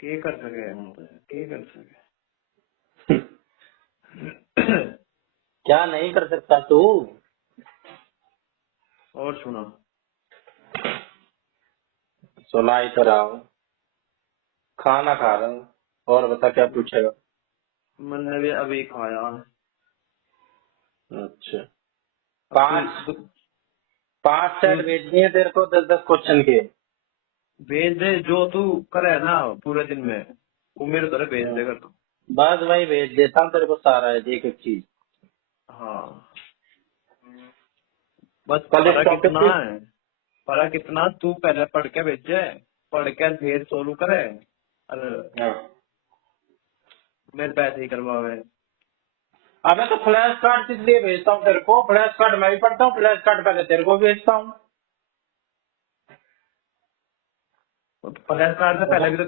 के कर सके हम तो, के कर सके। क्या नहीं कर सकता तू? और सुना। सुना ही तो रहा हूँ, खाना खा रहा हूँ। और बता क्या पूछेगा? मैंने भी अभी खाया। अच्छा, अब तू पांच तू- पांच तू सेट भेजनी है तेरे को, 10-10 क्वेश्चन के। भेज दे जो तू करे ना पूरे दिन में, वो मेरे तरह भेज देगा तू। बस वही भेज देता हूँ तेरे को सारा, एक एक चीज। हाँ, बस कल इस फर्क टॉपिक इतना की। है, फर्क इतना, तू पहले पढ़ के भेजे, पढ़ के फिर सोल्व करे, और हाँ। मेरे पैसे ही करवावे। अबे तो फ्लैश कार्ड किस लिए भेजता हूँ तेरे को? फ्लैश कार्ड मैं भी पढ़ता हूँ, फ्लैश कार्ड पहले तेरे को भेजता हूँ। फ्लैश कार्ड से पहले भी तो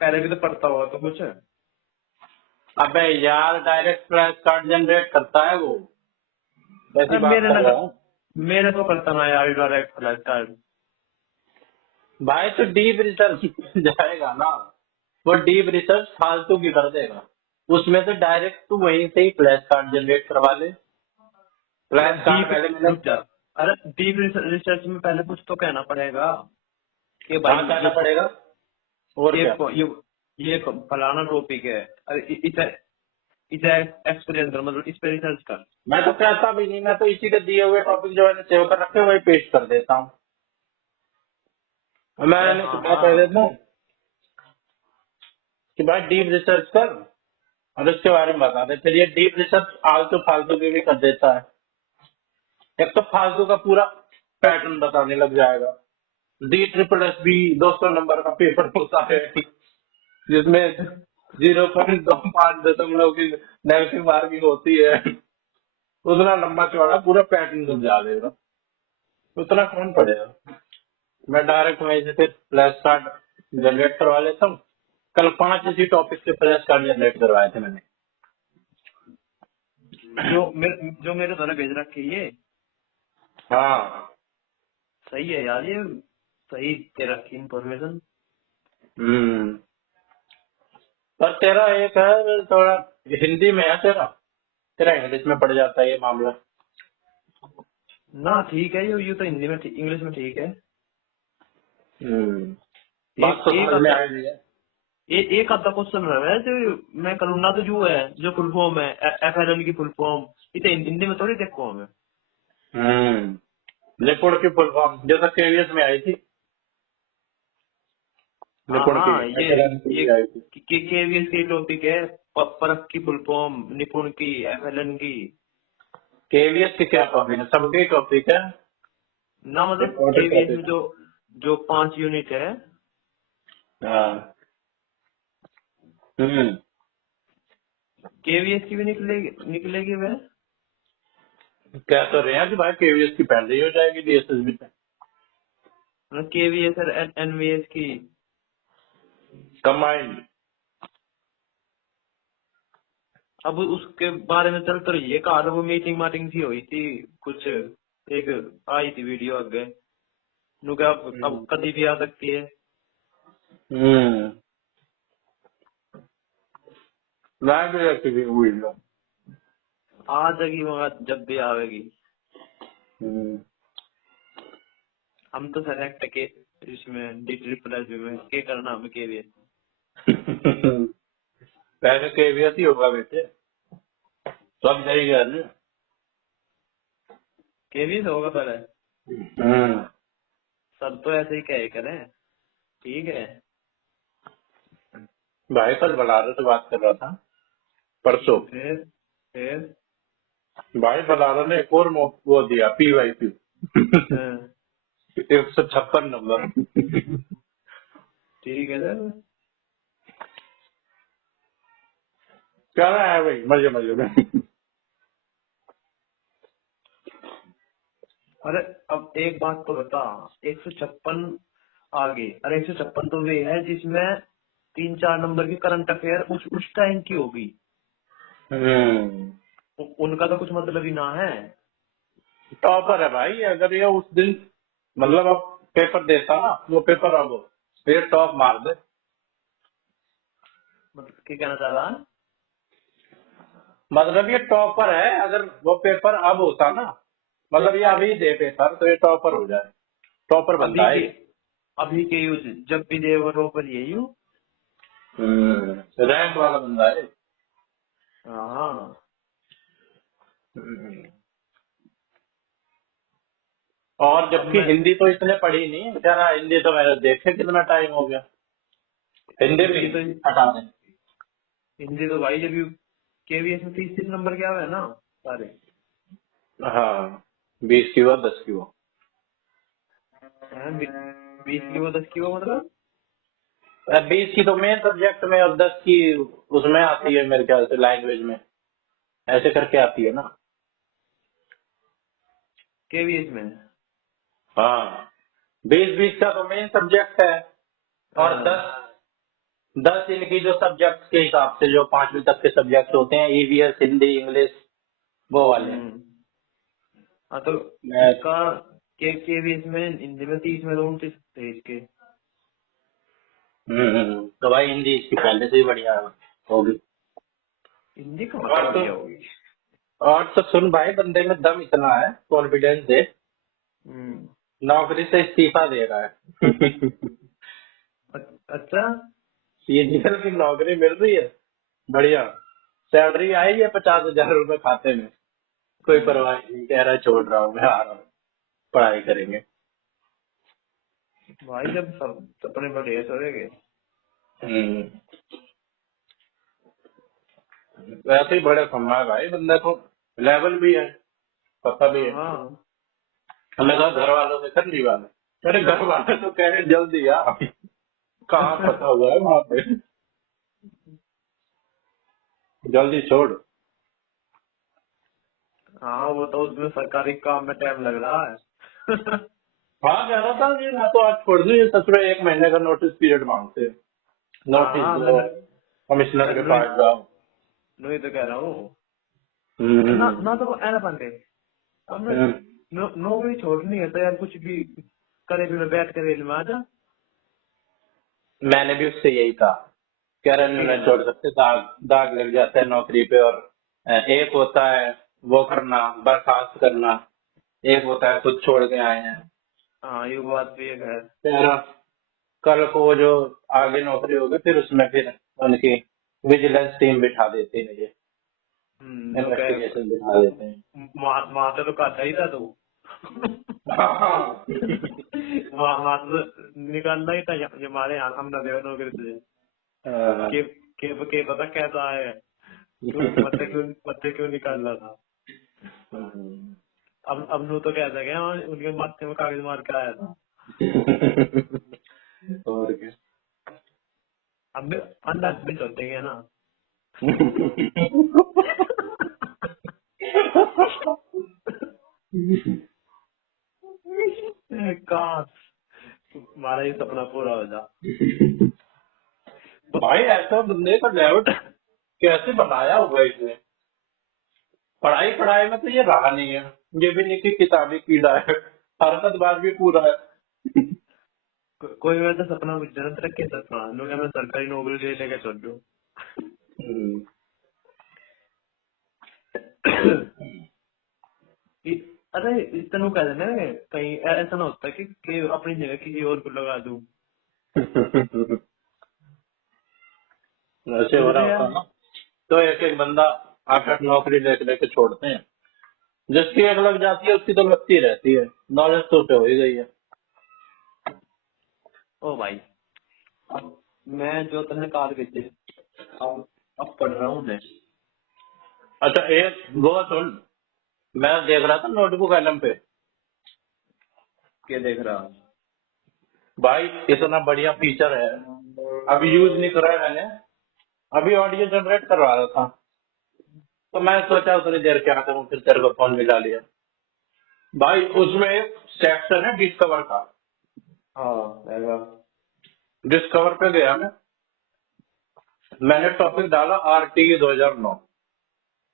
पहले भी तो पढ़ता होगा तो कुछ। अबे यार, डायरेक्ट फ्लैश कार्ड जनरेट करता है वो, ऐसी अरे बात कर रहा हूँ। मेरे तो करता ना यार डायरेक्ट फ्लैश कार्ड। भाई तो डीप रिसर्च जाएगा ना, वो डीप रिसर्च फालतू की कर देगा। उसमें से डायरेक्ट तू वहीं से ही फ्लैश कार्ड जनरेट करवा ले। अरे फ्लैश कार्ड डीप, पहले मैंने। रुक जा। अरे डीप रिसर्च में पहले कुछ तो कहना पड़ेगा कि कहाँ भाई जाना पड़ेगा? और ये क्या? ये फलाना टॉपिक है। अरे इसे इसे एक्सपीरियंस कर, मतलब इस पे रिसर्च कर। मैं तो कहता भी नहीं, मैं तो इसी के दिए हुए टॉपिक जो मैंने सेव कर रखे हैं वही पेस्ट कर देता हूँ। अरे मैं हाँ मैं कह हाँ। देता हूँ कि भाई डीप रिसर्च कर और उसके बारे में बता दे। फिर ये डीप रिसर्च आलतू फालतू की भी कर देता है। एक तो फालतू का पूरा पैटर्न बताने लग जाएगा। D triple S B 200 number का पेपर होता है, जिसमें 0.25 की नेगेटिव मार्किंग होती है। उतना लंबा चौड़ा पूरा पैटर्न समझा देगा, उतना कौन पड़ेगा। मैं डायरेक्ट वहीं से फिर फ्लैश कार्ड जनरेट करवा लेता हूँ। कल 5 इसी टॉपिक से फ्लैश कार्ड जनरेट करवाए थे मैंने। जो मेरे द्वारा भेज रखे ये हाँ। सही है यार, ये सही दे रखी इन्फॉर्मेशन। हम्म। पर तेरा एक है थोड़ा, हिंदी में है तेरा, तेरा इंग्लिश में पड़ जाता है ये मामला। ना ठीक है, ये तो हिंदी में इंग्लिश में ठीक है। बात एक तो एक समझ में आता आ रही है। एक आधा क्वेश्चन है जो मैं करूँ ना, तो जो है जो फुल फॉर्म है FLL की फुल फॉर्म, इसे हिंदी में थोड़ी देखो हमें। निपुण की फुल फॉर्म जैसा केवीएस में आई थी, हाँ निपुण की हाँ, FLN की ये भी आई थी। KVS की टॉपिक है, परख की फुल फॉर्म, निपुण की, FLN की। केवीएस की क्या टॉपिक है? सबकी टॉपिक है, ना मतलब इम्पोर्टेंट KVS में टॉपिक है। जो 5 यूनिट है, हाँ। हम्म। KVS की भी निकलेगी वह। क्या कर रहे हैं कि भाई केवीएस की पहले ही हो जाएगी डीएसएसबी पे। मतलब KVS और NVS की। कंबाइंड। अब उसके बारे में चल तो ये कहा था, वो मीटिंग माटिंग सी हुई थी कुछ, एक आई थी वीडियो आगे नु क्या, अब कभी भी आ सकती है। हम्म। मैं भी ऐसी भी हुई लो। आ जाएगी मगर जब भी आवेगी। हम्म। हम तो सेलेक्ट के इसमें D++ में के करना हमें KVS। पहले केवीएस ही होगा बेटे, सब जाएगा ना। KVS होगा पहले। हम्म। सब तो ऐसे ही कहे करें, ठीक है। भाई कल बलारो से बात कर रहा था परसों। फिर भाई बलारो ने एक और वो दिया PYQ। हाँ, 156 नंबर। ठीक है सर। क्या रहा है भाई, मजे मजे में। अरे अब एक बात तो बता, 156 आगे, अरे 156 तो वे है जिसमें 3-4 नंबर की करंट अफेयर उस टाइम की होगी। हम्म। उनका तो कुछ मतलब ही ना है। टॉपर है भाई, अगर ये उस दिन मतलब अब पेपर देता ना, वो पेपर अब फिर टॉप मार दे। मतलब क्या कहना चाह रहा है? मतलब ये टॉपर है, अगर वो पेपर अब होता ना, मतलब ये अभी दे पेपर तो ये टॉपर हो जाए, टॉपर अभी बनता है के ये। अभी के यूज जब भी दे वो रोपर यही हूँ। रैंक वाला बंदा है। हाँ हम्म। और अब जबकि मैं हिंदी तो इसने पढ़ी नहीं, कह रहा हिंदी तो मैंने देखे कितना टाइम हो गया, हिंदी भी हिंदी तो हटा दें। हिंदी तो भाई जब केवीएस में 30 नंबर क्या है ना सारे। हाँ, 20 की वो 10 की वो। हैं, 20 की वो 10 की वो मतलब 20 की तो मेन सब्जेक्ट में और 10 की उसमें आती है मेरे ख्याल से, लैंग्वेज में ऐसे करके आती है ना। केवीएस में। हाँ, 20 20 का तो मेन सब्जेक्ट है, और हाँ 10 इनकी जो सब्जेक्ट के हिसाब से जो 5वीं तक के सब्जेक्ट होते हैं, ईवीएस, हिंदी, इंग्लिश, वो वाले। हाँ तो मैं इसका केवीएस में हिंदी में 30 में तो 29 थे इसके। तो भाई हिंदी इसकी पहले से ही बढ़िया होगी। हिंदी कहाँ से और तो बढ़िया होगी। और तो सुन भाई, बंदे में दम इतना है, कॉन्फिडेंस है, हम्म। नौकरी से इस्तीफा दे रहा है। अच्छा। सीनियर की नौकरी मिल रही है, बढ़िया सैलरी आई है, 50,000 रुपए खाते में, कोई परवाह नहीं, कह रहा है छोड़ रहा हूँ, मैं आ रहा हूँ, पढ़ाई करेंगे। भाई जब सब सपने बड़े सोएंगे। हम्म, वैसे ही बड़े कमा है भाई, बंदे को लेवल भी है, पता भी है। हाँ हमने कहा घर वालों से कर ली बात, अरे घर वाले तो कह रहे जल्दी आ, कहाँ फंसा हुआ है वहां पे, जल्दी छोड़। हाँ वो तो उसमें सरकारी काम में टाइम लग रहा है। हाँ कह रहा था ये, मैं तो आज छोड़ दूँ, ये सच में 1 महीने का नोटिस पीरियड मांगते हैं, हाँ नोटिस हाँ दो कमिश्नर के मैं पास जाओ। नहीं तो कह रहा हूँ। ना हम्म, ना तो ऐसा बनते अब मैं हम्म। नौकरी छोड़नी है तो यार कुछ भी करे भी मैं बैठ कर रेल में आ जा। मैंने भी उससे यही कहा, कह रहे नहीं ठीक मैं है। छोड़ सकते, दाग दाग लग जाता है नौकरी पे, और एक होता है वो करना, बर्खास्त करना, एक होता है खुद छोड़ के आए हैं। हाँ ये बात भी है खैर। कह रहा कल को वो जो आगे नौकरी होगी फिर उसमें फिर उनकी विजिलेंस टीम बिठा देते हैं, ये तो कह इन्वेस्टिगेशन बिठा देते हैं। वहां से तो काटा ही था तू। हाँ। वहां से निकालना ही था ये हमारे यहाँ हम ना दे नौकरी तुझे। हाँ। के पता कैसा है। क्यों मत क्यों निकाल रहा था। अब नू तो कैसा गया उनके माथे में कागज मार के आया था। और क्या। अब भी अंदाज भी चलते हैं ना। काश तुम्हारा ही सपना पूरा हो जा। भाई ऐसा बंदे का लेवल कैसे बनाया होगा इसने, पढ़ाई पढ़ाई में तो ये रहा नहीं है, ये भी नहीं कि किताबी कीड़ा है, हरकतबाज भी पूरा है। कोई वैसा सपना कुछ जरूरत रखे सपना लोग मैं सरकारी नौकरी ले लेके चल रहा हम्म। हूँ। अरे इतना कह देना कहीं ऐसा ना होता कि अपनी जगह किसी और को लगा दूं। ऐसे हो मुझे तो रहा यार होता ना, तो एक एक बंदा 8 8 नौकरी लेके लेके छोड़ते हैं, जिसकी एक लग जाती है उसकी तो लगती रहती है, नॉलेज तो उसे हो ही गई है। ओ भाई अब मैं जो तुमने कहा भेजे अब पढ़ रहा हूँ मैं। अच्छा एक वो सुन, मैं देख रहा था नोटबुक एलएम पे, क्या देख रहा। भाई इतना बढ़िया फीचर है, अभी यूज नहीं करा है मैंने, अभी ऑडियो जनरेट करवा रहा था, तो मैं सोचा उतनी देर क्या करूं, फिर तेरे को फोन मिला लिया। भाई उसमें एक सेक्शन है डिस्कवर का, हाँ रहेगा। डिस्कवर पे गया मैंने टॉपिक डाला आरटीई 2009।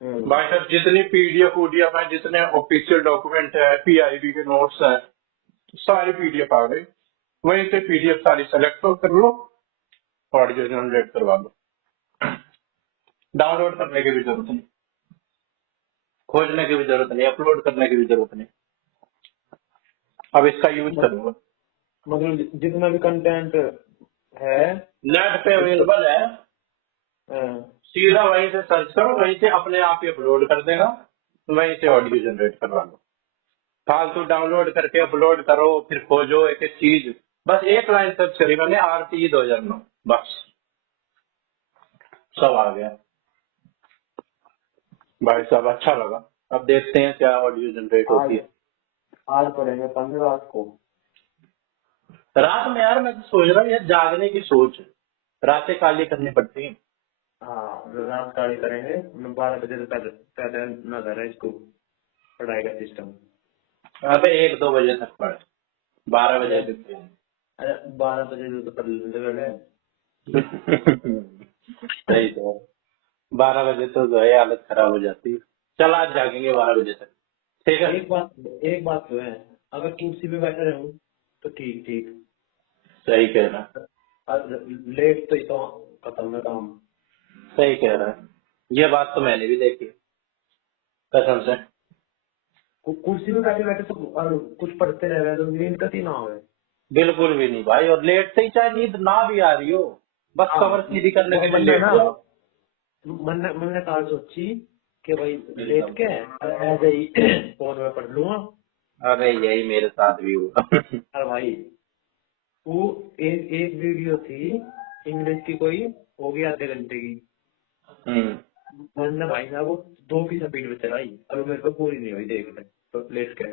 भाई साहब जितनी पीडीएफ वूडीएफ है, जितने ऑफिशियल डॉक्यूमेंट है, पीआईबी के नोट्स है, सारी पीडीएफ आ गई, वहीं से पीडीएफ सारी सेलेक्ट कर लो, ऑडियो जनरेट करवा लो। डाउनलोड करने की भी जरूरत नहीं, खोजने की भी जरूरत नहीं, अपलोड करने की भी जरूरत नहीं। अब इसका यूज करूंगा। मतलब जितना भी कंटेंट है नेट पे अवेलेबल है, सीधा वहीं से सर्च करो, वहीं से अपने आप ही अपलोड कर देगा, वहीं से ऑडियो जनरेट करवा लो। फालतू डाउनलोड करके अपलोड करो, फिर खोजो एक एक चीज। बस एक लाइन सर्च करी मैंने, RT 2009, बस सब आ गया। भाई साहब अच्छा लगा। अब देखते हैं क्या ऑडियो जनरेट होती है। आज पढ़ेंगे 15 को। रात में यार मैं तो सोच रहा हूँ यार, जागने की सोच है, रातें काली करनी पड़ती हैं। हाँ रात काली करेंगे, 12 बजे से पहले पहले न करें इसको पढ़ाई का सिस्टम। अबे 1-2 बजे तक पढ़े, 12 बजे तक। अरे 12 बजे तो पढ़ लेते पहले। सही तो, 12 बजे तो जो है हालत खराब हो जाती है। चल आज जागेंगे 12 बजे तक, ठीक है। एक बात तो है, अगर कुर्सी पे बैठे रहूं तो ठीक ठीक, सही कह रहा, लेट तो खत्म है काम। सही कह रहा है, ये बात तो मैंने भी देखी कसम से। कुर्सी पे बैठे बैठे तो कुछ पढ़ते रह रहे तो नींद कती ना हो। बिल्कुल भी नहीं भाई, और लेट से ही चाहे नींद ना भी आ रही हो, बस कवर सीधी करने के लिए लेट जाओ। मैंने कहा सोची कि भाई लेट के ऐसे ही फोन में पढ़ लूंगा। अरे यही मेरे साथ भी हुआ। अरे भाई वो एक एक वीडियो थी इंग्लिश की, कोई होगी आधे घंटे की। मैंने भाई साहब वो 2 की स्पीड में चलाई, अभी मेरे को पूरी नहीं हुई देख ले तो लेट के।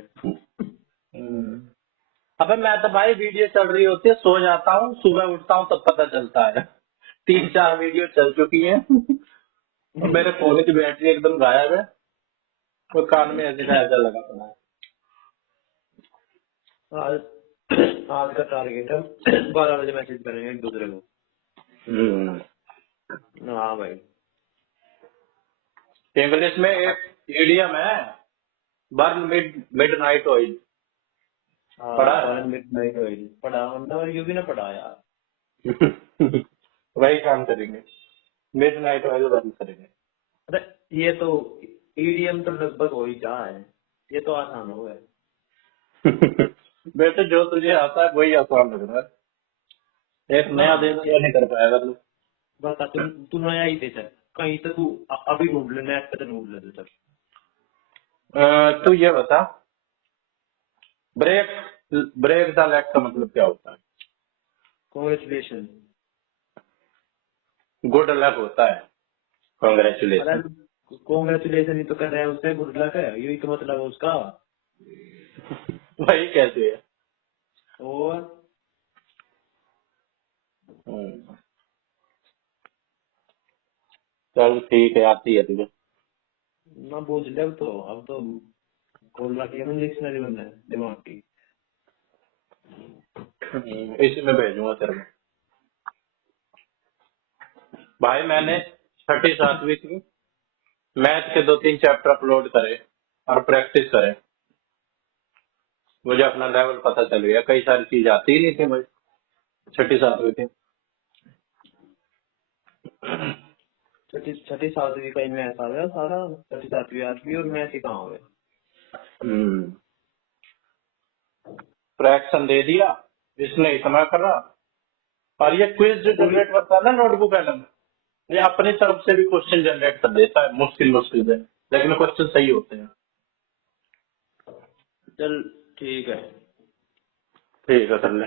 अबे मैं तो भाई वीडियो चल रही होती है, सो जाता हूँ, सुबह उठता हूँ तब पता चलता है 3-4 वीडियो चल चुकी हैं। और मेरे फोन की बैटरी एकदम गायब है, तो कान में ऐसे का ऐसा लगा पड़ा है। आज का टारगेट है 12 बजे मैसेज करेंगे एक दूसरे को। हाँ भाई। इंग्लिश में एक इडियम है, बर्न मिडनाइट ऑयल, पढ़ा है? मिडनाइट ऑयल पढ़ा, मतलब ये भी ना पढ़ा यार। वही काम करेंगे, मिडनाइट ऑयल बर्न करेंगे। अरे ये तो ईडीएम तो लगभग हो ही जा है, ये तो आसान हो गया। बेटे जो तुझे आता है वही आसान लग रहा है, एक नया देना ये नहीं कर पाएगा तू। बता तू नया ही दे सर, कहीं तो तू अभी ढूंढ ले, नेट पे तो ढूंढ ले तू सर। तू ये बता, ब्रेक ब्रेक द लैग का मतलब क्या होता है? कॉन्ग्रेचुलेशन। गुड लक होता है, कांग्रेचुलेशन। कॉन्ग्रेचुलेशन ही तो कर रहे हैं उससे, गुड लक है यही तो मतलब है उसका। वही कैसे है? और चल ठीक है, आती है तुझे ना बोझ ले, अब तो खोल रखी है ना डिक्शनरी बनना है दिमाग की। इसी में भेजूंगा तेरे को। भाई मैंने 6ठी 7वीं की मैथ के 2-3 चैप्टर अपलोड करे और प्रैक्टिस करे, मुझे अपना लेवल पता चल गया। कई सारी चीज आती ही नहीं थी मुझे 6ठी 7वीं की। छठी 7वीं का ही मैथ आ गया सारा, 6ठी 7वीं 8वीं और मैथ ही कहाँ हो गए। फ्रैक्शन दे दिया, इसने इतना करा। और ये क्विज जो जनरेट करता है ना नोटबुक एलम, ये अपनी तरफ से भी क्वेश्चन जनरेट कर देता है, मुश्किल मुश्किल से, लेकिन क्वेश्चन सही होते हैं। चल ठीक है। ठीक है कर ले।